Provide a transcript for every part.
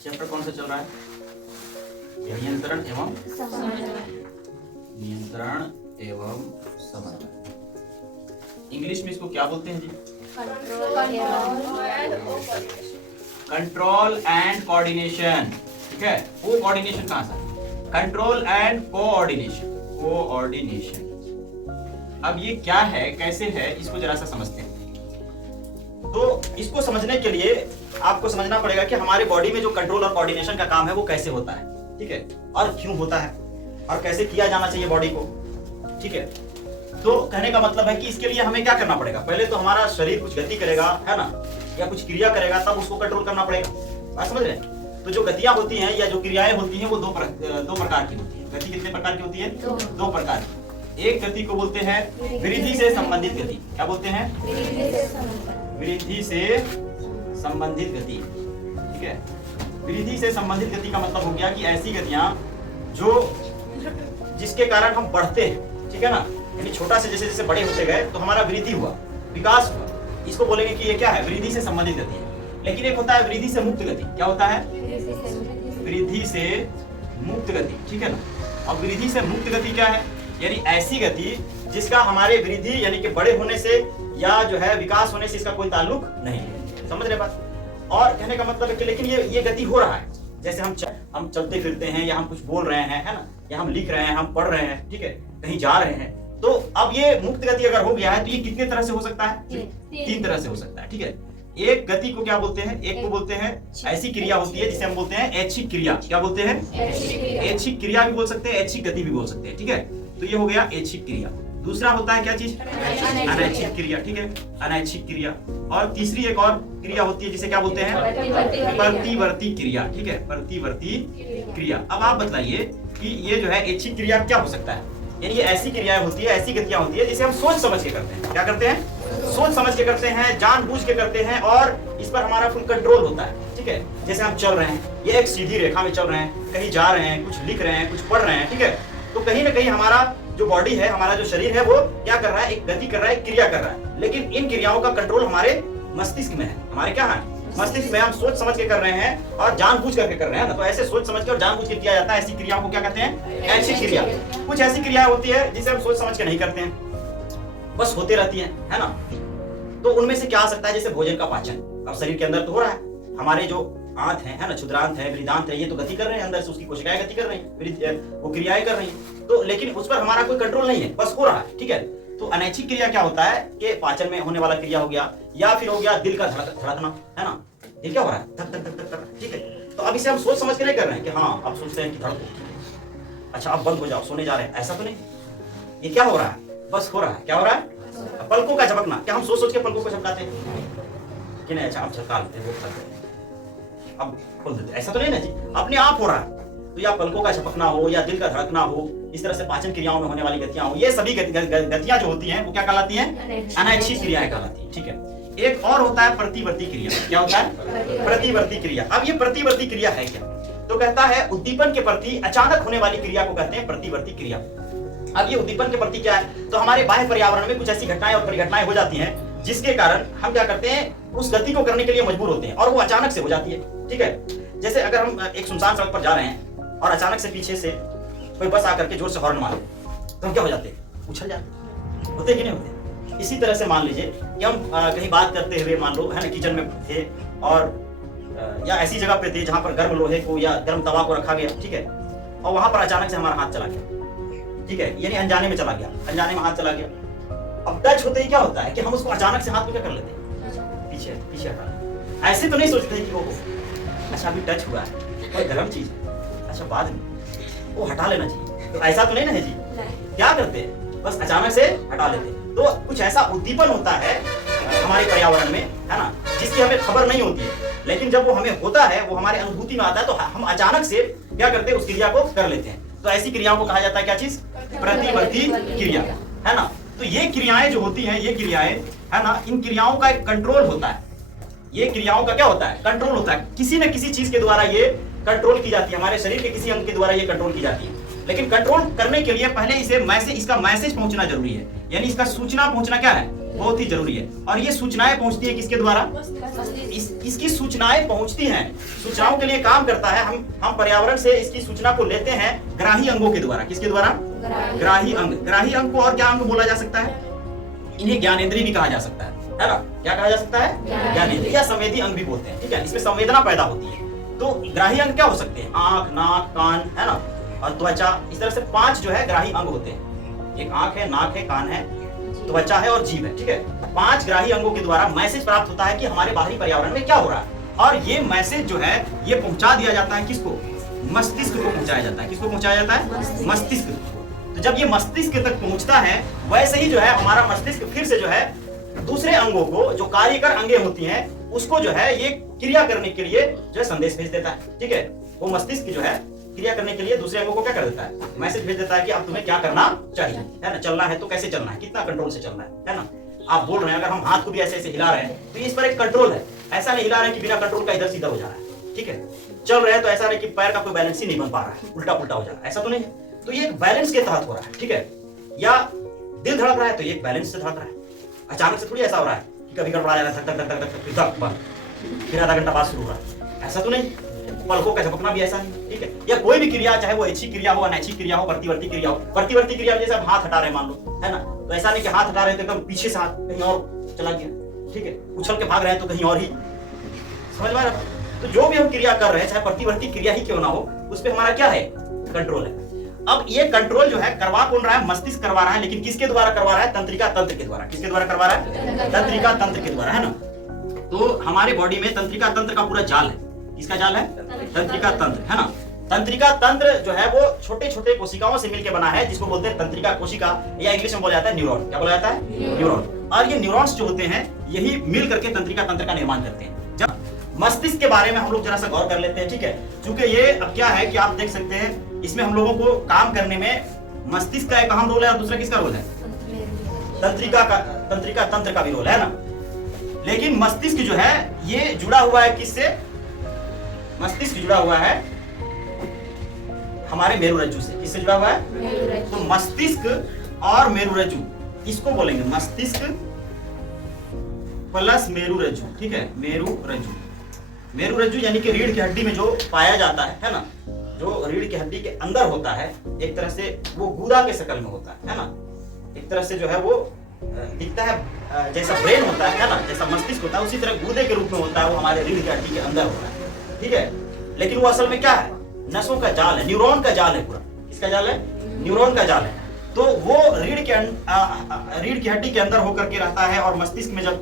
Chapter कौन सा चल रहा है? नियंत्रण एवं नियंत्रण एवं समन्वय। इंग्लिश में इसको क्या बोलते हैं जी? Control and coordination. ठीक है, कोऑर्डिनेशन कहां से? Control and coordination. कोऑर्डिनेशन। अब ये क्या है, कैसे है, इसको जरा सा समझते हैं। तो इसको समझने के लिए आपको समझना पड़ेगा कि हमारे बॉडी में जो कंट्रोल और कोऑर्डिनेशन का काम है वो कैसे होता है, ठीक है, और क्यों होता है और कैसे किया जाना चाहिए बॉडी को, ठीक है। तो कहने का मतलब है कि इसके लिए हमें क्या करना पड़ेगा? पहले तो हमारा शरीर कुछ गति करेगा, है ना, या कुछ क्रिया करेगा, तब उसको कंट्रोल करना पड़ेगा। बात समझ रहे हैं? तो जो गतियां होती हैं या जो क्रियाएं होती हैं वो दो प्रकार की होती है। गति कितने प्रकार की होती है? दो प्रकार की। एक गति को बोलते हैं वृद्धि से संबंधित गति। क्या बोलते हैं? वृद्धि से संबंधित गति। ठीक है, वृद्धि से संबंधित गति का मतलब हो गया कि ऐसी गतियां जो जिसके कारण हम बढ़ते हैं, ठीक है ना, यानी छोटा से जैसे जैसे बड़े होते गए तो हमारा वृद्धि हुआ, विकास हुआ, इसको बोलेंगे कि ये क्या है? वृद्धि से संबंधित गति है। लेकिन एक होता है वृद्धि से मुक्त गति। क्या होता है? वृद्धि से मुक्त गति, ठीक है ना। अब वृद्धि से मुक्त गति क्या है? यानी ऐसी गति जिसका हमारे वृद्धि यानी कि बड़े होने से या जो है विकास होने से इसका कोई ताल्लुक नहीं है। समझ रहे बात? और कहने का मतलब है कि लेकिन ये गति हो रहा है, जैसे हम चलते फिरते हैं या हम कुछ बोल रहे हैं, है ना, या हम लिख रहे हैं, हम पढ़ रहे हैं, ठीक है, कहीं जा रहे हैं। तो अब ये मुक्त गति अगर हो गया है तो ये कितने तरह से हो सकता है? 3 तरह से हो सकता है, ठीक है। एक गति को क्या बोलते हैं? एक को बोलते हैं ऐसी क्रिया होती है जिसे हम बोलते हैं ऐच्छिक क्रिया। क्या बोलते हैं? ऐच्छिक क्रिया भी बोल सकते हैं, ऐच्छिक गति भी बोल सकते हैं, ठीक है। तो ये हो गया ऐच्छिक क्रिया। दूसरा होता है क्या चीज? अनैच्छिक क्रिया, ठीक है, अनैच्छिक क्रिया। और तीसरी एक और क्रिया होती है जिसे क्या बोलते हैं? प्रतिवर्ती क्रिया, ठीक है, प्रतिवर्ती क्रिया। अब आप बताइए कि ये जो है ऐच्छिक क्रिया क्या हो सकता है? यानी ये ऐसी क्रियाएं होती है, ऐसी गतियां होती है जिसे हम सोच समझ के करते हैं। क्या करते हैं? सोच समझ के करते हैं, जानबूझ के करते हैं, और इस पर हमारा फुल कंट्रोल होता है, ठीक है। जैसे हम चल रहे हैं, ये एक सीधी रेखा में चल रहे हैं, कहीं जा रहे हैं, कुछ लिख रहे हैं, कुछ पढ़ रहे हैं, ठीक है। तो कहीं ना कहीं हमारा जो बॉडी है, हमारा जो शरीर है, वो क्या कर रहा है? एक गति कर रहा है, एक क्रिया कर रहा है। लेकिन इन क्रियाओं का कंट्रोल हमारे मस्तिष्क में है। हमारे क्या है? मस्तिष्क में। हम सोच समझ के कर रहे हैं और जानबूझ करके कर रहे हैं ना। तो ऐसे सोच समझ के और जानबूझ के किया जाता है, ऐसी क्रियाओं को क्या कहते हैं? ऐच्छिक क्रिया। कुछ ऐसी क्रियाएं होती है जिसे हम सोच समझ के नहीं करते हैं, बस होते रहती हैं, है ना। तो उनमें से क्या आ सकता है? जैसे भोजन का पाचन। अब शरीर के अंदर तो हो रहा है, हमारे जो आंत है ना, क्षुद्रांत है, बृहदांत है, ये तो गति कर रहे हैं, अंदर से उसकी कोशिकाएं गति कर रही हैं, वो क्रियाएं कर रही हैं। तो लेकिन उस पर हमारा कोई कंट्रोल नहीं है, बस हो रहा है, ठीक है। तो अनैच्छिक क्रिया क्या होता है कि पाचन में होने वाला क्रिया हो गया, या फिर हो गया दिल का धड़कना, है ना। दिल क्या हो रहा है? धक धक धक धक, ठीक है। तो अब इसे हम सोच समझ के नहीं कर रहे हैं कि हाँ अब सोचते हैं कि धड़को, अच्छा अब बंद हो जाओ, सोने जा रहे हैं, ऐसा तो नहीं। ये क्या हो रहा है? बस हो रहा है। क्या हो रहा है? पलकों का झपकना। क्या हम सोच सोच के पलकों को झपकाते हैं कि नहीं? अच्छा अब झपका लेते हैं, वो करते हैं, अब खोल देते, ऐसा तो नहीं ना जी, अपने आप हो रहा है। तो या पलकों का झपकना हो या दिल का धड़कना हो, इस तरह से पाचन क्रियाओं में होने वाली गतियां हो, ये सभी गतियां जो होती हैं वो क्या कहलाती हैं? अनैच्छिक क्रियाएं कहलाती हैं, ठीक है। एक और होता है प्रतिवर्ती क्रिया। क्या होता है? प्रतिवर्ती क्रिया। अब ये प्रतिवर्ती क्रिया है क्या? तो कहता है उद्दीपन के प्रति अचानक होने वाली क्रिया को कहते हैं प्रतिवर्ती क्रिया। अब ये उद्दीपन के प्रति क्या है? तो हमारे बाह्य पर्यावरण में कुछ ऐसी घटनाएं और परिघटनाएं हो जाती हैं जिसके कारण हम क्या करते हैं? उस गति को करने के लिए मजबूर होते हैं, और वो अचानक से हो जाती है, ठीक है। जैसे अगर हम एक सुनसान सड़क पर जा रहे हैं और अचानक से पीछे से कोई बस आकर के जोर से हॉर्न मारे, तो हम क्या हो जाते हैं? उछल जाते, होते कि नहीं होते? इसी तरह से मान लीजिए कि हम कहीं बात करते हुए, मान लो, है ना, किचन में थे और या ऐसी जगह पे थे जहां पर गर्म लोहे को या गर्म तवा को रखा गया, ठीक है, और वहां पर अचानक से हमारा हाथ चला गया, ठीक है, यानी अनजाने में चला गया, अनजाने में हाथ चला गया। अब टच होते ही क्या होता है कि हम उसको अचानक से हाथ को क्या कर लेते हैं? पीछे पीछे हटा। ऐसे तो नहीं सोचते कि वो अच्छा अभी टच हुआ है, कोई गर्म चीज है, अच्छा बाद में वो हटा लेना चाहिए, तो ऐसा तो नहीं ना है जी। क्या करते हैं? बस अचानक से हटा लेते हैं। तो कुछ ऐसा उद्दीपन होता है हमारे पर्यावरण में, है ना, जिसकी हमें खबर नहीं होती है, लेकिन जब वो हमें होता है, वो हमारे अनुभूति में आता है, तो हम अचानक से क्या करते हैं? उस क्रिया को कर लेते हैं। तो ऐसी क्रियाओं को कहा जाता है क्या चीज? प्रतिवर्ती क्रिया, है ना। तो ये क्रियाएं जो होती हैं, ये क्रियाएं, है ना, इन क्रियाओं का एक कंट्रोल होता है। ये क्रियाओं का क्या होता है? कंट्रोल होता है। किसी न किसी चीज के द्वारा ये कंट्रोल की जाती है, हमारे शरीर के किसी अंग के द्वारा ये कंट्रोल की जाती है। लेकिन कंट्रोल करने के लिए पहले इसका मैसेज पहुंचना जरूरी है, यानी इसका सूचना पहुंचना क्या है? बहुत ही जरूरी है। और ये सूचनाएं पहुंचती है किसके द्वारा? इसकी सूचनाएं पहुंचती हैं, सूचनाओं के लिए काम करता है। हम पर्यावरण से इसकी सूचना को लेते हैं ग्राही अंगों के द्वारा। किसके द्वारा? ग्राही अंग। ग्राही अंग को और क्या अंग बोला जा सकता है? इन्हें ज्ञानेंद्रिय भी कहा जा सकता है ना? क्या कहा जा सकता है? ज्ञानेंद्रिय या संवेदी अंग भी बोलते हैं, ठीक है। इसमें संवेदना पैदा होती है। तो ग्राही अंग क्या हो सकते हैं? आंख, नाक, कान, है ना, और त्वचा। इस तरह से 5 जो है ग्राही अंग होते हैं। एक आंख है, नाक है, कान है, त्वचा है और जीभ है, ठीक है। 5 ग्राही अंगों के द्वारा मैसेज प्राप्त होता है कि हमारे बाहरी पर्यावरण में क्या हो रहा है। और ये मैसेज जो है ये पहुंचा दिया जाता है किसको? मस्तिष्क को पहुंचाया जाता है। किसको पहुंचाया जाता है? मस्तिष्क को। तो जब ये मस्तिष्क तक पहुंचता है, वैसे ही जो है हमारा मस्तिष्क फिर से जो है दूसरे अंगों को, जो कार्यकर अंगें होती हैं, उसको जो है ये क्रिया करने के लिए जो है संदेश भेज देता है, ठीक है। वो मस्तिष्क जो है क्रिया करने के लिए दूसरे अंगों को क्या कर देता है? मैसेज भेज देता है कि अब तुम्हें क्या करना चाहिए, है ना। चलना है तो कैसे चलना है, कितना कंट्रोल से चलना है ना। आप बोल रहे हैं, अगर हम हाथ को भी ऐसे ऐसे हिला रहे हैं तो इस पर एक कंट्रोल है। ऐसा नहीं हिला रहे हैं कि बिना कंट्रोल का इधर सीधा हो जा रहा है, ठीक है। चल रहे हैं तो ऐसा नहीं कि पैर का कोई बैलेंस ही नहीं बन पा रहा है, उल्टा पुल्टा हो जा रहा है, ऐसा तो नहीं है। तो ये एक बैलेंस के तहत हो रहा है, ठीक है। या दिल धड़क रहा है तो ये एक बैलेंस से धड़क रहा है। अचानक से थोड़ी ऐसा हो रहा है कि कभी गड़बड़ा जा रहा है, धक धक धक धक धक बंद, फिर आधा घंटा बाद शुरू हो रहा है, ऐसा तो नहीं। पलकों का झपकना भी ऐसा नहीं, ठीक है। या कोई भी क्रिया, चाहे वो अच्छी क्रिया हो, अनैच्छिक क्रिया हो, प्रतिवर्ती क्रिया हो। प्रतिवर्ती क्रिया जैसे आप हाथ हटा रहे हैं मान लो, है ना, तो ऐसा नहीं कि हाथ हटा रहे हैं तो एकदम पीछे से हाथ कहीं और चला गया, ठीक है। उछल के भाग रहे हैं तो कहीं और ही, समझ में आ रहा है। तो जो भी हम क्रिया कर रहे हैं, चाहे प्रतिवर्ती क्रिया ही क्यों ना हो, उस पर हमारा क्या है? कंट्रोल है। अब ये कंट्रोल जो है करवा कौन रहा है? मस्तिष्क करवा रहा है, लेकिन किसके द्वारा करवा रहा है? तंत्रिका तंत्र के द्वारा। किसके द्वारा करवा रहा है? तंत्रिका तंत्र के द्वारा, है ना। तो हमारे बॉडी में तंत्रिका तंत्र का पूरा जाल है। किसका जाल है? तंत्रिका तंत्र, है ना। तंत्रिका तंत्र जो है वो छोटे छोटे कोशिकाओं से मिलकर बना है, जिसको बोलते हैं तंत्रिका कोशिका, या इंग्लिश में बोला जाता है न्यूरॉन। क्या बोला जाता है? न्यूरॉन। और ये न्यूरॉन्स जो होते हैं यही मिल करके तंत्रिका तंत्र का निर्माण करते हैं। जब मस्तिष्क के बारे में हम लोग जरा सा गौर कर लेते हैं, ठीक है। क्योंकि ये अब क्या है कि आप देख सकते हैं, इसमें हम लोगों को काम करने में मस्तिष्क का एक अहम रोल है और दूसरा किसका रोल है? तंत्रिका तंत्र का भी रोल है ना। लेकिन मस्तिष्क जो है ये जुड़ा हुआ है किससे? मस्तिष्क जुड़ा हुआ है हमारे मेरुरज्जु से। किससे जुड़ा हुआ है? तो मस्तिष्क और मेरुरज्जु, इसको बोलेंगे मस्तिष्क प्लस मेरुरज्जु, ठीक है। मेरुरज्जु, मेरुरज्जु यानी कि रीढ़ की हड्डी में जो पाया जाता है ना, जो रीढ़ की हड्डी के अंदर होता है, एक तरह से वो गूदा के शक्ल में होता है ना। एक तरह से जो है वो दिखता है जैसा ब्रेन होता है ना, जैसा मस्तिष्क होता है, उसी तरह गूदे के रूप में होता है। वो हमारे रीढ़ की हड्डी के अंदर होता है, ठीक है। लेकिन वो असल में क्या है? नसों का जाल है, न्यूरॉन का जाल है पूरा। किसका जाल है? न्यूरॉन का जाल है। तो वो रीढ़ की हड्डी के अंदर होकर के रहता है, और मस्तिष्क में जब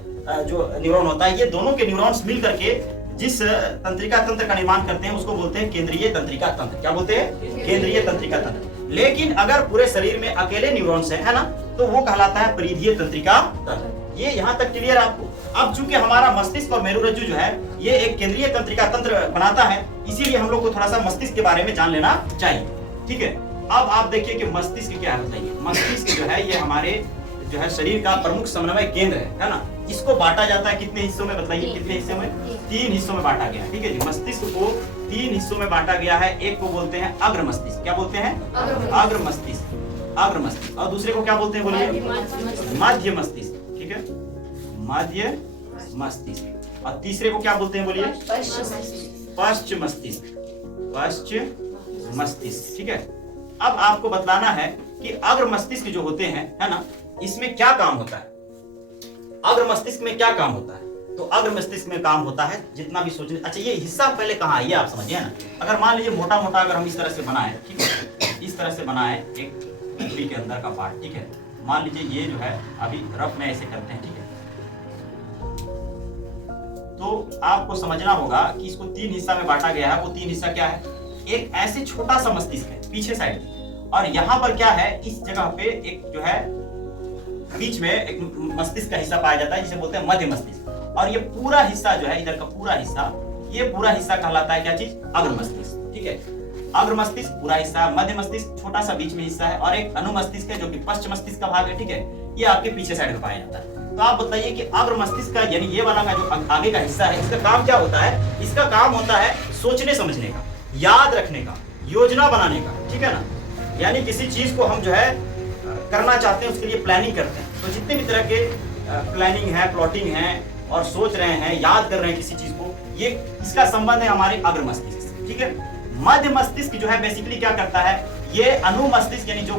जो न्यूरॉन होता है, ये दोनों के न्यूरॉन्स मिल करके जिस तंत्रिका तंत्र का निर्माण करते हैं उसको बोलते हैं केंद्रीय तंत्रिका तंत्र। क्या बोलते हैं? केंद्रीय तंत्रिका तंत्र। लेकिन अगर पूरे शरीर में अकेले न्यूरॉन्स है ना, तो वो कहलाता है परिधीय तंत्रिका तंत्र। ये यहाँ तक क्लियर आपको? अब चूंकि हमारा मस्तिष्क और मेरुरज्जु जो है ये एक केंद्रीय तंत्रिका तंत्र बनाता है, इसीलिए हम लोग को थोड़ा सा मस्तिष्क के बारे में जान लेना चाहिए, ठीक है। अब आप देखिए कि मस्तिष्क क्या है, बताइए। मस्तिष्क जो है ये हमारे जो है शरीर का प्रमुख समन्वय केंद्र है ना। इसको बांटा जाता है कितने हिस्सों में, बताइए कितने हिस्सों में? 3 हिस्सों में बांटा गया है, ठीक है जी। मस्तिष्क को 3 हिस्सों में बांटा गया है। एक को बोलते हैं अग्र मस्तिष्क। क्या बोलते हैं? अग्र मस्तिष्क, अग्र मस्तिष्क। और दूसरे को क्या बोलते हैं, बोलिए? मध्य मस्तिष्क, ठीक है, मध्य मस्तिष्क। और तीसरे को क्या बोलते हैं, बोलिए? पश्च मस्तिष्क, पश्च मस्तिष्क, ठीक है। अब आपको बतलाना है कि अग्र मस्तिष्क जो होते हैं, है ना, इसमें क्या काम होता है? अग्र मस्तिष्क में क्या काम होता है? तो अग्र मस्तिष्क में काम होता है जितना भी सोचने। अच्छा, ये हिस्सा पहले कहाँ है ये आप समझिए ना। अगर मान लीजिए मोटा मोटा अगर हम इस तरह से बनाए, ठीक है, इस तरह से बनाए एक उंगली के अंदर का पार्ट, ठीक है। मान लीजिए ये जो है अभी रफ में ऐसे करते हैं, ठीक है। तो आपको समझना होगा कि इसको 3 हिस्सा में बांटा गया है। वो 3 हिस्सा क्या है? एक ऐसे छोटा सा मस्तिष्क है पीछे साइड, और यहाँ पर क्या है, इस जगह पे एक जो है बीच में एक मस्तिष्क का हिस्सा पाया जाता है जिसे बोलते हैं मध्य मस्तिष्क। और ये पूरा हिस्सा जो है, इधर का पूरा हिस्सा, ये पूरा हिस्सा कहलाता है क्या चीज? अग्र मस्तिष्क, ठीक है। अग्र मस्तिष्क पूरा हिस्सा, मध्य मस्तिष्क छोटा सा बीच में हिस्सा है, और एक अनुमस्तिष्क है जो कि पश्च मस्तिष्क का भाग है, ठीक है। ये आपके पीछे साइड में पाया जाता है। तो आप बताइए कि अग्र मस्तिष्क का यानी ये वाला का जो आगे का हिस्सा है, इसका काम क्या होता है? इसका काम होता है सोचने समझने का, याद रखने का, योजना बनाने का, ठीक है ना। यानी किसी चीज को हम जो है करना चाहते हैं उसके लिए प्लानिंग करते हैं। तो जितने भी तरह के प्लानिंग है, प्लॉटिंग है और सोच रहे हैं, याद कर रहे हैं किसी चीज को, ये इसका संबंध है हमारे अग्र मस्तिष्क से, ठीक है। मध्य मस्तिष्क जो है बेसिकली क्या करता है, ये अनुमस्तिष्क यानी जो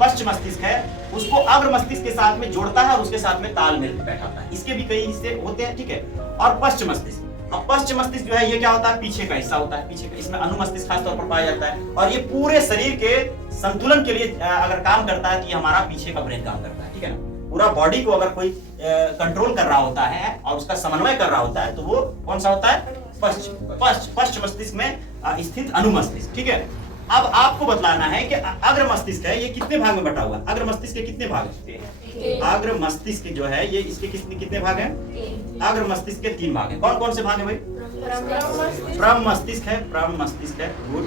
पश्च मस्तिष्क है उसको अग्र मस्तिष्क के साथ में जोड़ता है और उसके साथ में तालमेल बैठाता है। इसके भी कई हिस्से होते हैं, ठीक है। और पश्च मस्तिष्क, अब पश्च मस्तिष्क जो है ये क्या होता है, पीछे का हिस्सा होता है, पीछे का, इसमें अनुमस्तिष्क खास तौर पर पाया जाता है और ये पूरे शरीर के संतुलन के लिए अगर काम करता है तो ये हमारा पीछे का ब्रेन काम करता है, ठीक है ना। पूरा बॉडी को अगर कोई कंट्रोल कर रहा होता है और उसका समन्वय कर रहा होता है तो वो कौन सा होता है, पश्च मस्तिष्क में स्थित अनुमस्तिष्क, ठीक है। अब आपको बतलाना है कि अग्र मस्तिष्क है ये कितने भाग में बटा हुआ है, अग्र मस्तिष्क के कितने भाग हैं, अग्र मस्तिष्क जो है ये इसके कितने भाग हैं, अग्र मस्तिष्क के 3 भाग हैं। कौन कौन से भाग हैं भाई, प्रम मस्तिष्क है, प्रम मस्तिष्क है, गुड।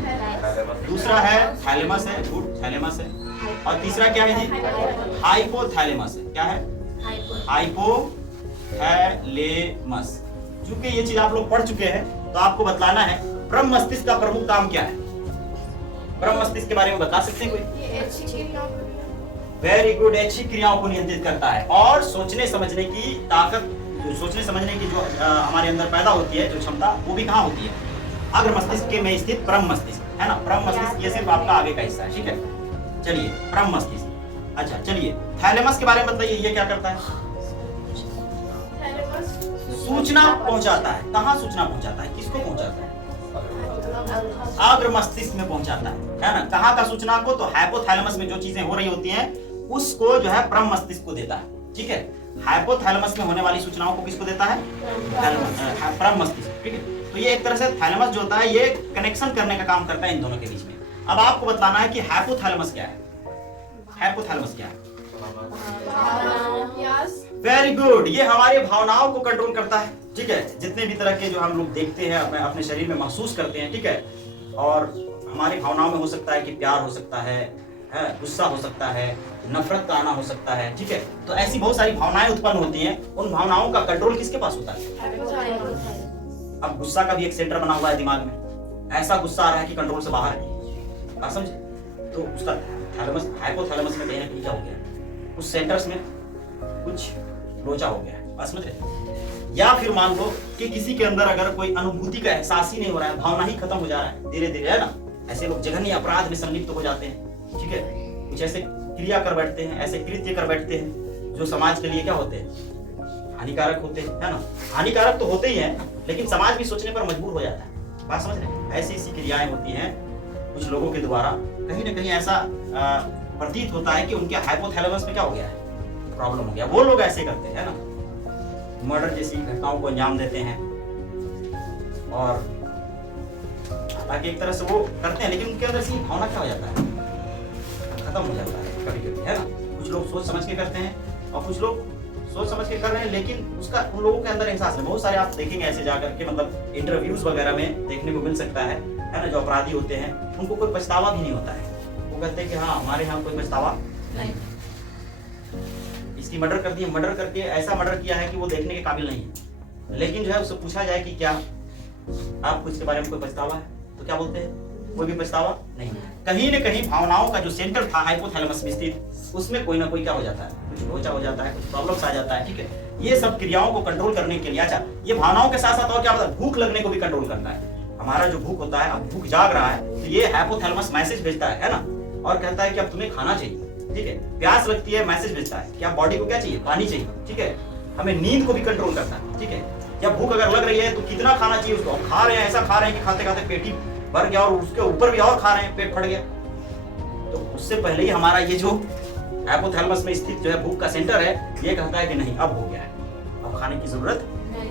दूसरा है थैलेमस है, गुड, थैलेमस है। और तीसरा क्या है जी, हाइपोथैलेमस है, क्या है, हाइपोथैलेमस। चूंकि ये चीज आप लोग पढ़ चुके हैं तो आपको बतलाना है प्रम मस्तिष्क का प्रमुख काम क्या है। प्रम मस्तिष्क के बारे में बता सकते हैं कोई? वेरी गुड, ऐच्छिक क्रियाओं को नियंत्रित करता है और सोचने समझने की ताकत, सोचने समझने की जो हमारे अंदर पैदा होती है जो क्षमता, वो भी कहाँ होती है, अग्र मस्तिष्क के में स्थित प्रम मस्तिष्क है ना। प्रम मस्तिष्क ये सिर्फ आपका आगे का हिस्सा है, ठीक है। चलिए प्रम मस्तिष्क, अच्छा चलिए थैलेमस के बारे में बताइए, ये क्या करता है, सूचना पहुंचाता है। कहाँ सूचना पहुंचाता है, किसको पहुंचाता है, अग्र मस्तिष्क में पहुंचाता है ना। कहाँ का सूचना को, तो हाइपोथैलेमस में जो चीजें हो रही होती हैं उसको जो है प्रम मस्तिष्क को देता है, ठीक है। हाइपोथैलेमस में होने वाली सूचनाओं को किसको देता है, प्रम मस्तिष्क, ठीक है। तो ये एक तरह से थैलेमस जो होता है ये कनेक्शन करने का काम करता है इन दोनों के बीच में। अब आपको बताना है कि हाइपोथैलेमस क्या है, हाइपोथैलेमस क्या है, वेरी गुड, ये हमारी भावनाओं को कंट्रोल करता है, ठीक है। जितने भी तरह के जो हम लोग देखते हैं अपने शरीर में महसूस करते हैं, ठीक है। और हमारी भावनाओं में हो सकता है कि प्यार हो सकता है, गुस्सा हो सकता है, नफरत का आना हो सकता है, ठीक है। तो ऐसी बहुत सारी भावनाएं उत्पन्न होती हैं, उन भावनाओं का कंट्रोल किसके पास होता है। अब गुस्सा का भी एक सेंटर बना हुआ है दिमाग में, ऐसा गुस्सा आ रहा है कि कंट्रोल से बाहर है, आप समझे, तो उसका थैलेमस, हाइपोथैलेमस में कहीं ना कहीं क्या हो गया, उस सेंटर्स में कुछ लोचा हो गया है, बात समझ रहे। या फिर मान लो कि किसी के अंदर अगर कोई अनुभूति का एहसास ही नहीं हो रहा है, भावना ही खत्म हो जा रहा है धीरे धीरे, है ना। ऐसे लोग जघन्य अपराध में संलिप्त हो जाते हैं, ठीक है। कुछ ऐसे क्रिया कर बैठते हैं, ऐसे कृत्य कर बैठते हैं जो समाज के लिए क्या होते हैं, हानिकारक होते हैं, है ना। हानिकारक तो होते ही हैं लेकिन समाज भी सोचने पर मजबूर हो जाता है, बात समझ रहे। ऐसी ऐसी क्रियाएं होती हैं कुछ लोगों के द्वारा, कहीं ना कहीं ऐसा प्रतीत होता है कि उनके हाइपोथैलेमस में क्या हो गया है, प्रॉब्लम हो गया। वो लोग ऐसे करते हैं ना, मर्डर जैसी घटनाओं को अंजाम देते हैं और ताकि एक तरह से वो करते हैं, लेकिन उनके अंदर से भावना क्या हो जाता है, खत्म हो जाता है कभी कभी, है ना। कुछ लोग सोच समझ के करते हैं और कुछ लोग सोच समझ के कर रहे हैं लेकिन उसका उन लोगों के अंदर एहसास है। बहुत सारे आप देखेंगे ऐसे जाकर के, मतलब इंटरव्यूज वगैरह में देखने को मिल सकता है ना। जो अपराधी होते हैं उनको कोई पछतावा भी नहीं होता है, वो कहते हैं कि हाँ हमारे यहाँ कोई पछतावा नहीं, इसकी मर्डर कर दिया, मर्डर करके ऐसा मर्डर किया है कि वो देखने के काबिल नहीं है। लेकिन जो है उससे पूछा जाए कि क्या आपको इसके बारे में कोई पछतावा है, तो क्या बोलते हैं, कोई भी पछतावा नहीं। कहीं न कहीं भावनाओं का जो सेंटर था हाइपोथैलेमस में स्थित, उसमें कोई ना कोई क्या हो जाता है, कुछ लोचा हो जाता है, कुछ प्रॉब्लम्स आ जाता है, ठीक है। ये सब क्रियाओं को कंट्रोल करने के लिए, अच्छा ये भावनाओं के साथ साथ और क्या होता है, भूख लगने को भी कंट्रोल करता है। हमारा जो भूख होता है, अब भूख जाग रहा है तो ये हाइपोथैलेमस मैसेज भेजता है ना, और कहता है कि अब तुम्हें खाना चाहिए, ठीक है। प्यास लगती है, मैसेज भेजता है क्या, बॉडी को क्या चाहिए, पानी चाहिए, ठीक है। हमें नींद को भी कंट्रोल करता है, ठीक है। या भूख अगर लग रही है तो कितना खाना चाहिए उसको, खा रहे हैं, ऐसा खा रहे हैं कि खाते खाते पेट ही भर गया और उसके ऊपर भी और खा रहे हैं, पेट फट गया। तो उससे पहले ही हमारा ये जो हाइपोथैलेमस में स्थित जो है भूख का सेंटर है, ये कहता है कि नहीं अब हो गया है, अब खाने की जरूरत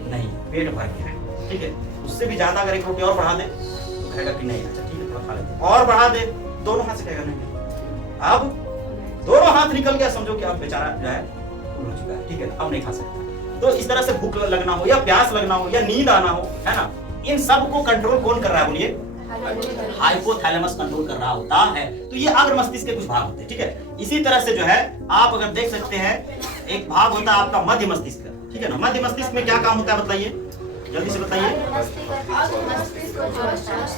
नहीं, पेट भर गया है, ठीक है। उससे भी ज्यादा अगर एक रोटी और बढ़ा दे तो कहेगा कि नहीं अच्छा ठीक है थोड़ा खा लेते, और बढ़ा दे दोनों हाथ से कहेगा नहीं, अब दोनों हाथ निकल गया, समझो कि अब बेचारा जो है फुल हो चुका है, ठीक है, अब नहीं खा सकता। तो इस तरह से भूख लगना हो या प्यास लगना हो या नींद आना हो, है ना, इन सब को कंट्रोल कौन कर रहा है बोलिए, हाइपोथैलेमस कंट्रोल कर रहा होता है। तो ये अग्र मस्तिष्क के कुछ भाग होते हैं, ठीक है। इसी तरह से जो है आप अगर देख सकते हैं एक भाग होता है आपका मध्य मस्तिष्क, ठीक है ना। मध्य मस्तिष्क में क्या काम होता है बताइए, जल्दी से बताइए।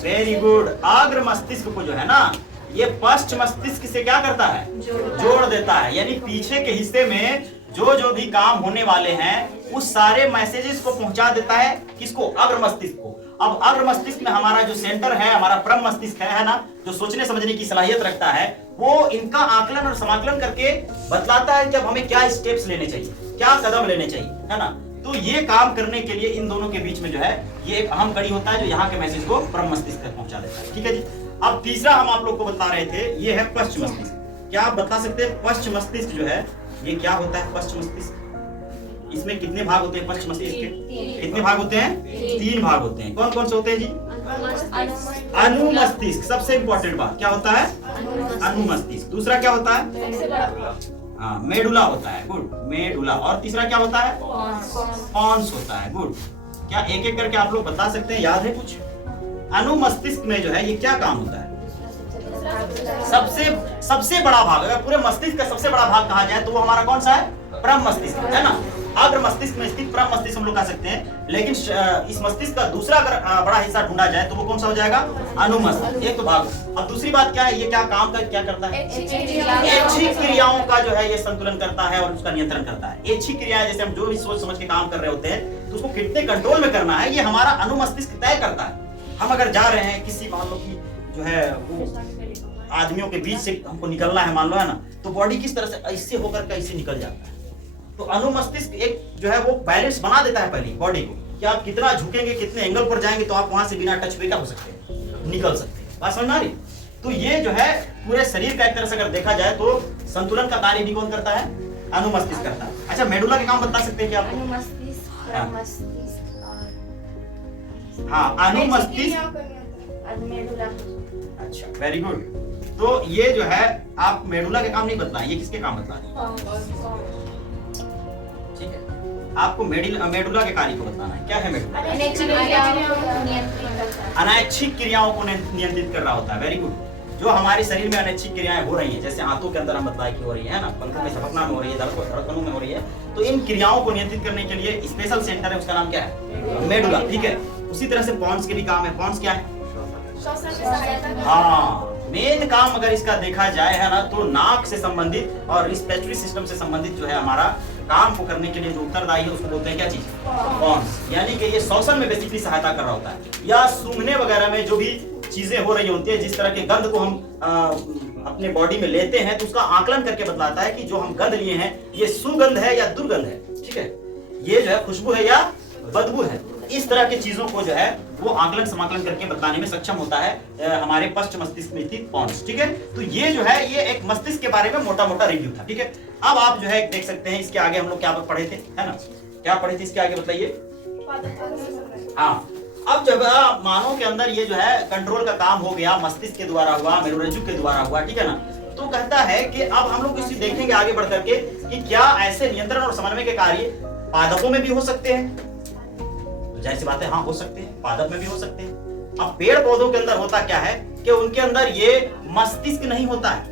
वेरी गुड, अग्र मस्तिष्क को जो है ना ये पश्च मस्तिष्क से क्या करता है, जोड़ देता है, यानी पीछे के हिस्से में जो जो भी काम होने वाले हैं उस सारे मैसेजेस को पहुंचा देता है किसको? अग्र मस्तिष्क को। अब अग्र मस्तिष्क में हमारा जो सेंटर है, हमारा परम मस्तिष्क है ना, जो सोचने समझने की सलाहियत रखता है, वो इनका आकलन और समाकलन करके बतलाता है जब हमें क्या स्टेप्स लेने चाहिए, क्या कदम लेने चाहिए, है ना। तो ये काम करने के लिए इन दोनों के बीच में जो है ये एक अहम कड़ी होता है जो यहाँ के मैसेज को परम मस्तिष्क तक पहुंचा देता है। ठीक है जी। अब तीसरा हम आप लोग को बता रहे थे, ये है पश्च मस्तिष्क। क्या आप बता सकते हैं पश्च मस्तिष्क जो है ये क्या होता है? पश्च मस्तिष्क, इसमें कितने भाग होते हैं पश्च मस्तिष्क के? कितने भाग होते हैं? 3 भाग होते हैं। कौन कौन से होते हैं जी? अनुमस्तिष्क, सबसे इंपॉर्टेंट बात क्या होता है? अनुमस्तिष्क। दूसरा क्या होता है? हाँ, मेडुला होता है, गुड, मेडुला। और तीसरा क्या होता है? पॉन्स होता है, गुड। क्या एक एक करके आप लोग बता सकते हैं? याद है कुछ? अनुमस्तिष्क में जो है ये क्या काम होता है? सबसे बड़ा भाग, अगर पूरे मस्तिष्क का सबसे बड़ा भाग कहा जाए तो वो हमारा कौन सा है? परम मस्तिष्क, है ना। अग्र मस्तिष्क में स्थित परम मस्तिष्क हम लोग कह सकते हैं, लेकिन इस मस्तिष्क का दूसरा अगर बड़ा हिस्सा ढूंढा जाए तो वो कौन सा हो जाएगा? अनुमस्तिष्क। एक तो भाग। अब दूसरी बात क्या है, ये क्या काम का क्या करता है? ऐच्छिक क्रियाओं का जो है ये संतुलन करता है और उसका नियंत्रण करता है। ऐच्छिक क्रियाएं जैसे हम जो भी सोच समझ के काम कर रहे होते हैं तो उसको कितने कंट्रोल में करना है ये हमारा अनुमस्तिष्क तय करता है। हम अगर जा रहे हैं किसी, मान लो कि जो है वो आदमियों के बीच से हमको निकलना है, मान लो, है ना, तो बॉडी किस तरह से ऐसे होकर कैसे निकल जाता है, तो अनुमस्तिष्क एक जो है वो बैलेंस बना देता है पहले बॉडी को कि आप कितना झुकेंगे, कितने एंगल पर जाएंगे तो आप वहां से बिना टच हुए क्या हो सकते हैं? निकल सकते हैं। बात समझ आ रही? तो ये जो है पूरे शरीर का एक तरह से अगर देखा जाए तो संतुलन का कार्य भी कौन करता है? अनुमस्तिष्क करता है। अच्छा, मेडुला के काम बता सकते हैं क्या आप? हाँ, अनुमस्तिष्क। अच्छा, वेरी गुड। तो ये जो है आप मेडुला के काम नहीं बतलाएं, ये किसके काम बतला रहे? ठीक है, आपको मेडुला के कार्य को बताना है। क्या है मेडुला? अनैच्छिक क्रियाओं को नियंत्रित कर रहा होता है। Very good. जो हमारे शरीर में अनैच्छिक क्रियाएं हो रही हैं, जैसे आंतों के अंदर हम बतलाए की हो रही है ना, पंखों में झपकना में हो रही है, धड़कनों में हो रही है, तो इन क्रियाओं को नियंत्रित करने के लिए स्पेशल सेंटर है, उसका नाम क्या है? मेडुला। ठीक है। उसी तरह से पॉन्स के भी काम है। पॉन्स क्या है? हाँ, मेन काम अगर इसका देखा जाए है ना, तो नाक से संबंधित और रिस्पिरेटरी सिस्टम से संबंधित जो है हमारा काम को करने के लिए जो उत्तरदायी है उसको बोलते हैं क्या चीज? पॉन्स। यानी कि ये श्वसन में बेसिकली सहायता कर रहा होता है, या सूंघने वगैरह में जो भी चीजें हो रही होती है, जिस तरह के गंध को हम अपने बॉडी में लेते हैं तो उसका आकलन करके बतलाता है कि जो हम गंध लिए हैं ये सुगंध है या दुर्गंध है। ठीक है, ये जो है खुशबू है या बदबू है। इस तरह की चीजों को जो है वो आकलन समाकलन करके बताने में सक्षम होता है हमारे पश्च मस्तिष्क में स्थित पॉन्स। ठीक है, तो ये जो है ये एक मस्तिष्क के बारे में मोटा मोटा रिव्यू था। ठीक है, अब आप जो है देख सकते हैं इसके आगे हम लोग क्या पढ़े थे, है ना, क्या पढ़े थे इसके आगे बताइए। हाँ, अब जब मानव के अंदर ये जो है कंट्रोल का काम हो गया, मस्तिष्क के द्वारा हुआ, मेरुरज्जु के द्वारा हुआ, ठीक है ना, तो कहता है कि अब हम लोग इसे देखेंगे आगे बढ़ करके कि क्या ऐसे नियंत्रण और समन्वय के कार्य पादपों में भी हो सकते हैं। तो जाहिर सी बात है, हाँ हो सकते हैं, पादप में भी हो सकते हैं। अब पेड़ पौधों के अंदर होता क्या है कि उनके अंदर ये मस्तिष्क नहीं होता है,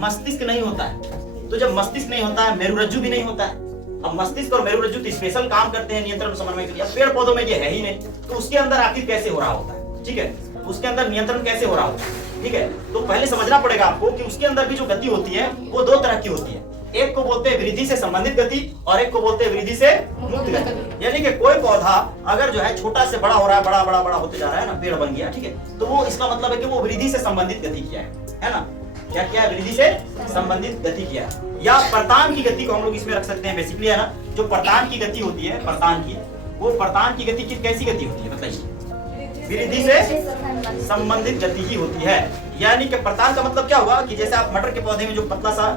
मस्तिष्क नहीं होता है। तो जब मस्तिष्क नहीं होता है, मेरुरज्जु भी नहीं होता है। अब मस्तिष्क और मेरुरज्जु तो स्पेशल काम करते हैं नियंत्रण समन्वय के लिए, पेड़ पौधों में ये है ही नहीं, तो उसके अंदर आखिर कैसे हो रहा होता है। ठीक है, उसके अंदर नियंत्रण कैसे हो रहा होता है। ठीक है, तो पहले समझना पड़ेगा आपको कि उसके अंदर भी जो गति होती है वो दो तरह की होती है। एक को बोलते हैं वृद्धि से संबंधित गति और एक को बोलते हैं वृद्धि से मुक्त गति। यानी कि कोई पौधा अगर जो है छोटा से बड़ा हो रहा है, बड़ा बड़ा बड़ा होते जा रहा है ना, पेड़ बन गया, ठीक है, तो वो इसका मतलब है कि वो वृद्धि से संबंधित गति किया है ना, क्या किया है, वृद्धि से संबंधित गति किया है। या परतान की गति को हम लोग इसमें रख सकते हैं बेसिकली, है ना, जो परतान की गति होती है, परतान की, वो परतान की गति की कैसी गति होती है बताइए, वृद्धि से संबंधित गति ही होती है। यानी कि परतान का मतलब क्या हुआ कि जैसे आप मटर के पौधे में जो पतला सा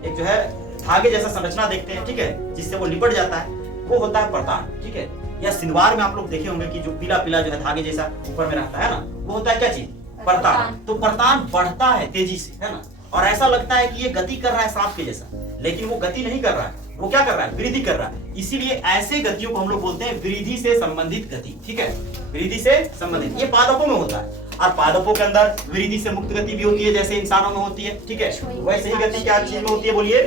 एक जो है धागे जैसा संरचना देखते हैं, ठीक है, जिससे वो लिपट जाता है, वो होता है परतान। ठीक है, या सिनवार में आप लोग देखे होंगे कि जो पीला पीला जो है धागे जैसा ऊपर में रहता है ना, वो होता है क्या चीज, परतान। तो परतान बढ़ता है तेजी से, है ना, और ऐसा लगता है कि ये गति कर रहा है सांप के जैसा, लेकिन वो गति नहीं कर रहा है, वो क्या कर रहा है, वृद्धि कर रहा है। इसीलिए ऐसे गतियों को हम लोग बोलते हैं वृद्धि से संबंधित गति। ठीक है, वृद्धि से संबंधित, ये पादपों में होता है। और पादपों के अंदर वृद्धि से मुक्त गति भी होती है, जैसे इंसानों में होती है। ठीक है, वैसे ही गति क्या चीज में होती है, बोलिए।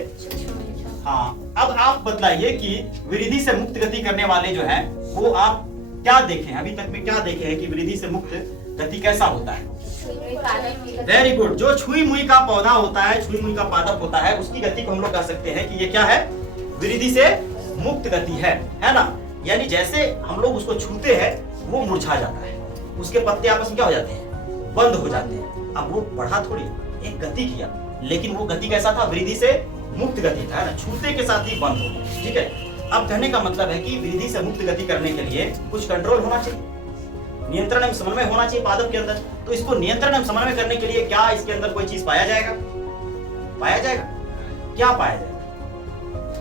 हाँ, अब आप बतलाइए कि वृद्धि से मुक्त गति करने वाले जो है वो आप क्या देखे हैं, अभी तक में क्या देखे हैं कि वृद्धि से मुक्त गति कैसा होता है। वेरी गुड, जो छुई मुई का पौधा होता है, छुई मुई का पादप होता है, उसकी गति को हम लोग कह सकते हैं कि ये क्या है, वृद्धि से मुक्त गति है ना। यानी जैसे हम लोग उसको छूते हैं वो मुरझा जाता है, उसके पत्ते आपस में क्या हो जाते हैं, बंद हो जाते हैं। अब वो बढ़ा थोड़ी, एक गति किया, लेकिन वो गति कैसा था, वृद्धि से मुक्त गति था, है ना, छूते के साथ ही बंद हो गया। ठीक है, अब कहने का मतलब है कि वृद्धि से मुक्त गति करने के लिए कुछ कंट्रोल होना चाहिए, नियंत्रण एवं समन्वय होना चाहिए पादप के अंदर। तो इसको नियंत्रण एवं समन्वय करने के लिए क्या इसके अंदर कोई चीज पाया जाएगा, पाया जाएगा, क्या पाया जाएगा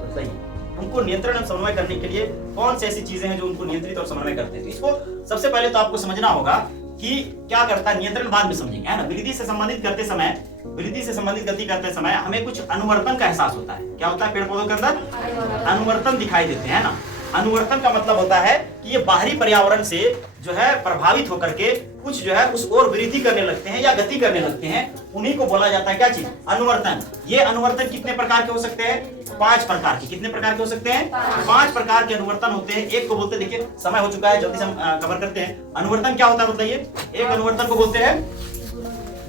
बताइए। उनको नियंत्रण एवं समन्वय करने के लिए कौन सी ऐसी चीजें हैं जो उनको नियंत्रित और समन्वय करते हैं। तो इसको सबसे पहले तो आपको समझना होगा कि क्या करता है, नियंत्रण बाद में समझेंगे, है ना। वृद्धि से संबंधित करते समय, वृद्धि से संबंधित गति करते समय हमें कुछ अनुवर्तन का एहसास होता है। क्या होता है, पेड़ पौधों के अंदर अनुवर्तन दिखाई देते हैं ना। अनुवर्तन का मतलब होता है कि ये बाहरी पर्यावरण से जो है प्रभावित होकर के कुछ जो है उस ओर वृद्धि करने लगते हैं या गति करने लगते हैं, उन्हीं को बोला जाता है क्या चीज, अनुवर्तन। ये अनुवर्तन कितने प्रकार के हो सकते हैं, 5 प्रकार के। कितने प्रकार के हो सकते हैं, 5 प्रकार के अनुवर्तन होते हैं। एक को बोलते हैं, देखिए समय हो चुका है, जल्दी से हम कवर करते हैं। अनुवर्तन क्या होता है बताइए। एक अनुवर्तन को बोलते हैं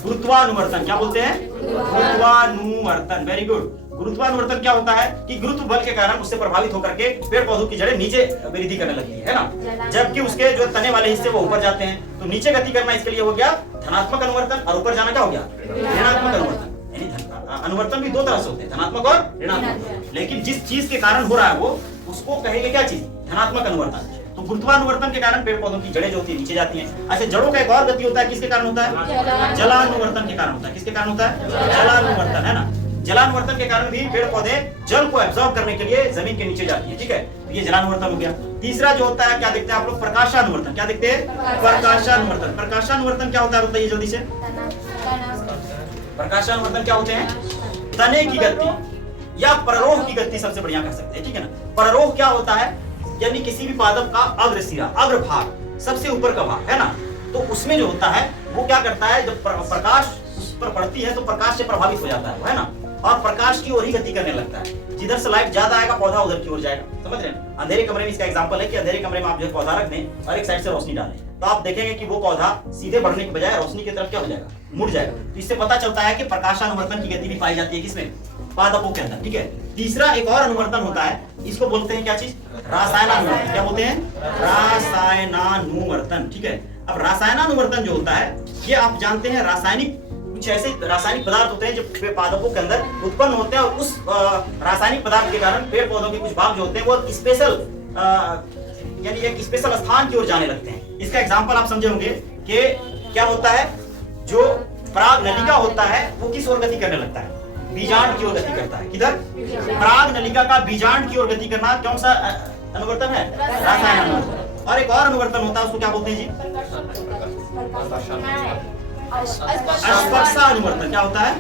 गुरुत्वानुवर्तन। क्या बोलते हैं, गुरुत्वानुवर्तन। Very good. गुरुत्वानुवर्तन क्या होता है कि गुरुत्व बल के कारण उससे प्रभावित होकर के पेड़ पौधों की जड़ें नीचे वृद्धि करने लगती है ना, जबकि उसके जो तने वाले हिस्से वो ऊपर जाते हैं। तो नीचे गति करना इसके लिए हो गया धनात्मक अनुवर्तन, और ऊपर जाना क्या हो गया, ऋणात्मक अनुवर्तन। यानी अनुवर्तन भी 2 तरह से होते हैं, धनात्मक और ऋणात्मक। लेकिन जिस चीज के कारण हो रहा है वो उसको कहेंगे क्या चीज, धनात्मक अनुवर्तन। तो गुरुत्वानुवर्तन के कारण पेड़ पौधों की जड़ें जो होती है नीचे जाती हैं। अच्छा, जड़ों का एक और गति होता है, किसके कारण होता है, जलानुवर्तन के कारण होता है। किसके कारण होता है, जलानुवर्तन, है ना। जलानुवर्तन के कारण भी पेड़ पौधे जल को एब्जॉर्ब करने के लिए जमीन के नीचे जाती है। ठीक है, तो ये जलानुवर्तन हो गया। तीसरा जो होता है, क्या देखते हैं आप लोग, प्रकाशानुवर्तन। क्या देखते हैं, प्रकाशानुवर्तन। प्रकाशानुवर्तन क्या होता है बताइए जल्दी से। प्रकाशानुवर्तन क्या होते हैं, तने की गति या पररोह की गति सबसे बढ़िया कह सकते हैं। ठीक है ना। पररोह क्या होता है, यानी किसी भी पादप का अग्रसिरा, अग्रभाग, सबसे ऊपर का भाग, है ना। तो उसमें जो होता है वो क्या करता है, जब प्रकाश उस पर पड़ती है तो प्रकाश से प्रभावित हो जाता है ना, और प्रकाश की ओर ही गति करने लगता है। जिधर से लाइट ज्यादा आएगा पौधा उधर की ओर जाएगा। समझ रहे हैं। अंधेरे कमरे में इसका एग्जांपल है कि अंधेरे कमरे में आप जो पौधा रख दें और एक साइड से रोशनी डालें, तो आप देखेंगे कि वो पौधा सीधे बढ़ने के बजाय रोशनी की तरफ क्या हो जाएगा, मुड़ जाएगा। तो इससे पता चलता है कि प्रकाशानुवर्तन की गति भी पाई जाती है किसमें, पादपों के अंदर। ठीक है। तीसरा एक और अनुवर्तन होता है, इसको बोलते हैं क्या चीज, रासायनानुवर्तन। क्या बोलते हैं, रासायनानुवर्तन। ठीक है। अब रासायनानुवर्तन जो होता है ये आप जानते हैं, रासायनिक कुछ ऐसे रासायनिक पदार्थ होते हैं जो पादपों के अंदर उत्पन्न होते हैं, और उस रासायनिक पदार्थ के कारण पेड़ पौधों के कुछ भाग जो होते हैं वो स्पेशल यानी एक स्पेशल स्थान की ओर जाने लगते हैं। इसका एग्जांपल आप समझे होंगे कि क्या होता है, जो पराग नलिका होता है वो किस ओर गति करने लगता है, बीजांड की ओर गति करता है। किधर, पराग नलिका का बीजांड की ओर गति करना कौन सा अनुवर्तन है, रासायन अनुवर्तन। और एक और अनुवर्तन होता है, उसको क्या बोलते हैं जी, स्पर्शानुवर्तन। क्या होता है,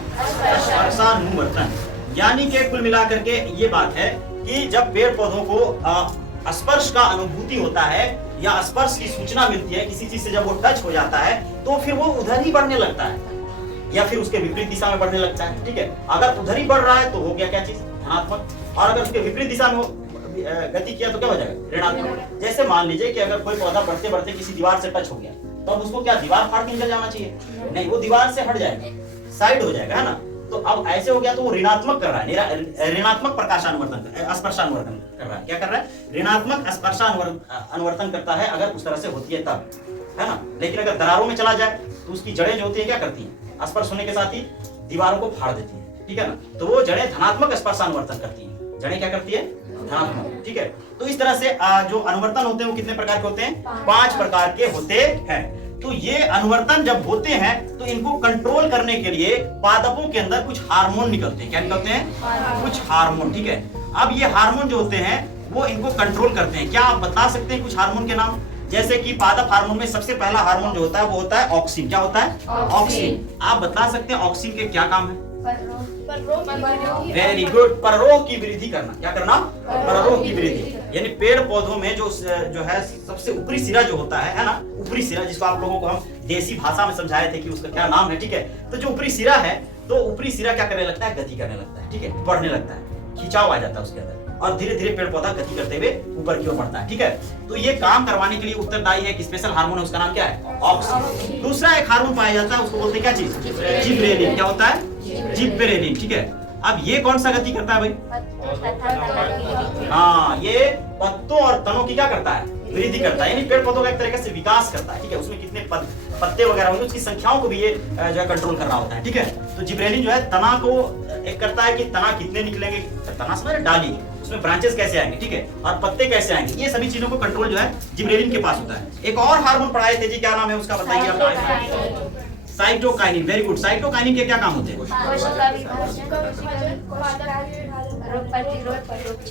स्पर्शानुवर्तन। यानी कि कुल मिलाकर के ये बात है कि जब पेड़ पौधों को स्पर्श का अनुभूति होता है या स्पर्श की सूचना मिलती है किसी चीज से, जब वो टच हो जाता है तो फिर वो उधर ही बढ़ने लगता है या फिर उसके विपरीत दिशा में बढ़ने लगता है। ठीक है। अगर उधर ही बढ़ रहा है तो हो गया क्या चीज, धनात्मक, और अगर उसके विपरीत दिशा में गति किया तो क्या हो जाएगा, ऋणात्मक। जैसे मान लीजिए कि अगर कोई पौधा बढ़ते बढ़ते किसी दीवार से टच हो गया तो अब उसको क्या दीवार फाड़ के निकल जाना चाहिए, नहीं, वो दीवार से हट जाएगा, साइड हो जाएगा, है ना। तो अब ऐसे हो गया तो वो ऋणात्मक कर रहा है, ऋणात्मक प्रकाशानुवर्तन, स्पर्शानुवर्तन कर रहा है। क्या कर रहा है, ऋणात्मक स्पर्शानुवर्तन करता है, अगर उस तरह से होती है तब, है ना। लेकिन अगर दरारों में चला जाए तो उसकी जड़ें जो होती है क्या करती है, स्पर्श होने के साथ ही दीवारों को फाड़ देती है। ठीक है ना। तो वो जड़ें धनात्मक स्पर्शानुवर्तन करती है, जड़ें क्या करती है, धनात्मक। ठीक है। तो इस तरह से जो अनुवर्तन होते हैं वो कितने प्रकार के होते हैं, 5 प्रकार के होते हैं। तो ये अनुवर्तन जब होते हैं तो इनको कंट्रोल करने के लिए पादपों के अंदर कुछ हार्मोन निकलते हैं। क्या निकलते हैं, कुछ हार्मोन। ठीक है। अब ये हार्मोन जो होते हैं वो इनको कंट्रोल करते हैं। क्या आप बता सकते हैं कुछ हार्मोन के नाम, जैसे कि पादप हार्मोन में सबसे पहला हार्मोन जो होता है वो होता है ऑक्सिन। क्या होता है, ऑक्सिन। आप बता सकते हैं ऑक्सिन के क्या काम है, वेरी गुड, पररोह की वृद्धि करना। क्या करना, पररोह की वृद्धि। यानी पेड़ पौधों में जो है सबसे ऊपरी सिरा जो होता है ना, ऊपरी सिरा, जिसको आप लोगों को हम देसी भाषा में समझाए थे कि उसका क्या नाम है। ठीक है। तो जो ऊपरी सिरा है, तो ऊपरी सिरा क्या करने लगता है, गति करने लगता है। ठीक है, बढ़ने लगता है, खिंचाव आ जाता है उसके अंदर, और धीरे धीरे पेड़ पौधा गति करते हुए ऊपर की ओर बढ़ता है। ठीक है। तो ये काम करवाने के लिए उत्तरदायी है, एक स्पेशल हार्मोन है, उसका नाम क्या है, ऑक्सिन। दूसरा एक हार्मोन पाया जाता है, उसको बोलते हैं क्या चीज, जिबरेलिन। क्या होता है, जिबरेलिन। ठीक है। अब ये कौन सा गति करता है भाई? हाँ, ये पत्तों और तनों की क्या करता है? वृद्धि करता है, यानी पेड़ पौधों का एक तरीके से विकास करता है, ठीक है। उसमें कितने पत्ते वगैरह होंगे उसकी संख्याओं को भी ये जो है कंट्रोल कर रहा होता है, ठीक है। तो जिब्रेलिन जो है तना को एक करता है कि तना कितने निकलेंगे, तना समझ डाली उसमें ब्रांचेस कैसे आएंगे, ठीक है, और पत्ते कैसे आएंगे, ये सभी चीजों को कंट्रोल जो है जिब्रेलिन के पास होता है। एक और हार्मोन पढ़ाए थे जी, क्या नाम है उसका बताइए आप? साइटोकाइनिन। Very good. साइटोकाइनिन के क्या काम होते हैं?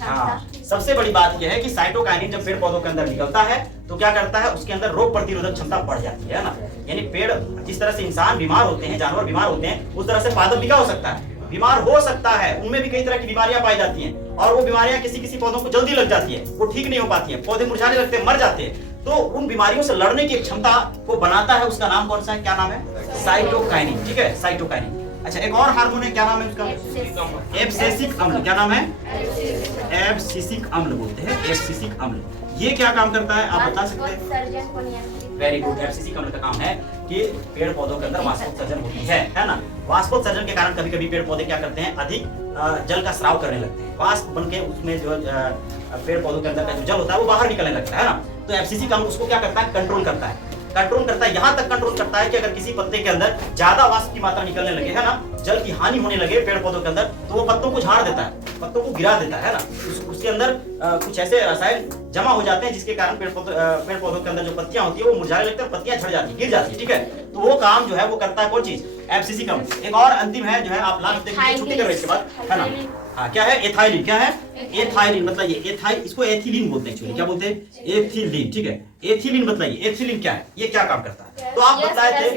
हाँ, सबसे बड़ी बात यह है कि साइटोकाइनिन जब पेड़ पौधों के अंदर निकलता है तो क्या करता है, उसके अंदर रोग प्रतिरोधक क्षमता बढ़ जाती है ना। यानी पेड़, जिस तरह से इंसान बीमार होते हैं, जानवर बीमार होते हैं, उस तरह से पादप भी क्या हो सकता है, बीमार हो सकता है। उनमें भी कई तरह की बीमारियां पाई जाती हैं और वो बीमारियां किसी किसी पौधों को जल्दी लग जाती है, वो ठीक नहीं हो पाती है, पौधे मुरझाने लगते हैं, मर जाते हैं। तो उन बीमारियों से लड़ने की क्षमता को बनाता है, उसका नाम कौन सा है, क्या नाम है? साइटोकाइनिन, ठीक है, साइटोकाइनिन। अच्छा, एक और हार्मोन है, क्या नाम है उसका? एब्सिसिक अम्ल। क्या नाम है? एब्सिसिक अम्ल बोलते हैं, एब्सिसिक अम्ल। ये क्या काम करता है, आप बता सकते हैं? Very good. एब्सिसिक अम्ल का काम है कि पेड़ पौधों के अंदर वाष्पोत्सर्जन होती है ना। वाष्पोत्सर्जन के कारण कभी कभी पेड़ पौधे क्या करते हैं, अधिक जल का स्राव करने लगते हैं, वाष्प बन के उसमें जो पेड़ पौधों के अंदर का जो जल होता है वो बाहर निकलने लगता है ना। तो एब्सिसिक अम्ल उसको क्या करता है, कंट्रोल करता है। कंट्रोल करता है, यहाँ तक कंट्रोल करता है कि अगर किसी पत्ते के अंदर ज्यादा वाष्प की मात्रा निकलने लगे, है ना, जल की हानि होने लगे पेड़ पौधों के अंदर, तो वो पत्तों को झाड़ देता है, पत्तों को गिरा देता है ना। उसके अंदर कुछ ऐसे रसायन जमा हो जाते हैं जिसके कारण पेड़ पौधों के अंदर जो पत्तियां होती है वो मुरझाने लगती है, पत्तियां झड़ जाती है, गिर जाती है, ठीक है। तो वो काम जो है वो करता है कौन चीज, एब्सिसिक अम्ल। एक और अंतिम है जो है, आप लास्ट देखिए, छुट्टी कर रहे इसके बाद, है ना। हाँ, क्या है? एथाइलिन। क्या है? एथाइलिन। बताइए, एथाइल, इसको एथिलीन बोलते हैं एक्चुअली, क्या बोलते हैं? एथिलीन, ठीक है। एथिलीन बताइए, एथिलीन क्या है, ये क्या काम करता है? तो आप बताए थे,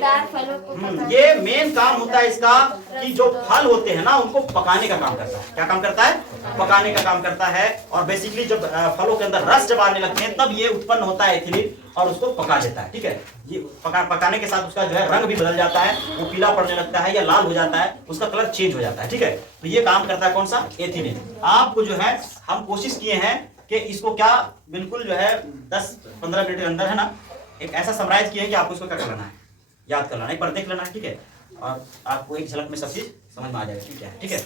ये मेन काम होता है इसका कि जो फल होते हैं ना उनको पकाने का काम करता है। क्या काम करता है? पकाने का काम करता है। और बेसिकली जब फलों के अंदर रस जब आने लगते हैं तब ये उत्पन्न होता है एथिलीन और उसको पका देता है, ठीक है। ये पकाने के साथ उसका जो है रंग भी बदल जाता है, वो पीला पड़ने लगता है या लाल हो जाता है, उसका कलर चेंज हो जाता है, ठीक है। तो ये काम करता है कौन सा? एथिलीन। आपको जो है हम कोशिश किए हैं कि इसको क्या बिल्कुल जो है 10-15 मिनट के अंदर, है ना, एक ऐसा समराइज किया है कि आपको इसको क्या कर लेना है, याद कर लेना है, एक बार देख लेना है, ठीक है। और आपको एक झलक में सब चीज समझ में आ जाएगा, ठीक है, ठीक है।